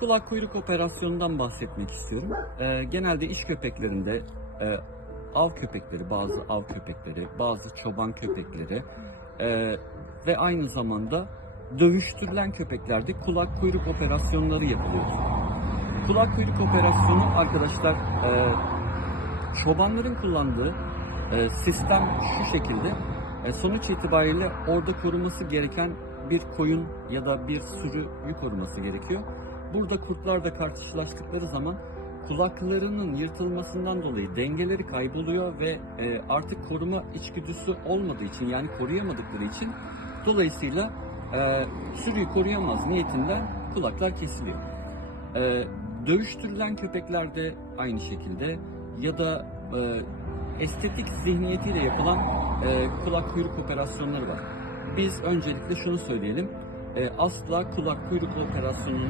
Kulak kuyruk operasyonundan bahsetmek istiyorum. Ee, genelde iş köpeklerinde e, av köpekleri, bazı av köpekleri, bazı çoban köpekleri e, ve aynı zamanda dövüştürülen köpeklerde kulak kuyruk operasyonları yapılıyor. Kulak kuyruk operasyonu arkadaşlar e, çobanların kullandığı e, sistem şu şekilde. E, sonuç itibariyle orada koruması gereken bir koyun ya da bir sürüyü koruması gerekiyor. Burada kurtlarla karşılaştıkları zaman kulaklarının yırtılmasından dolayı dengeleri kayboluyor ve e, artık koruma içgüdüsü olmadığı için yani koruyamadıkları için dolayısıyla e, sürüyü koruyamaz niyetinden kulaklar kesiliyor. E, dövüştürülen köpeklerde aynı şekilde ya da e, estetik zihniyetiyle yapılan e, kulak kuyruk operasyonları var. Biz öncelikle şunu söyleyelim. E, asla kulak kuyruk operasyonunu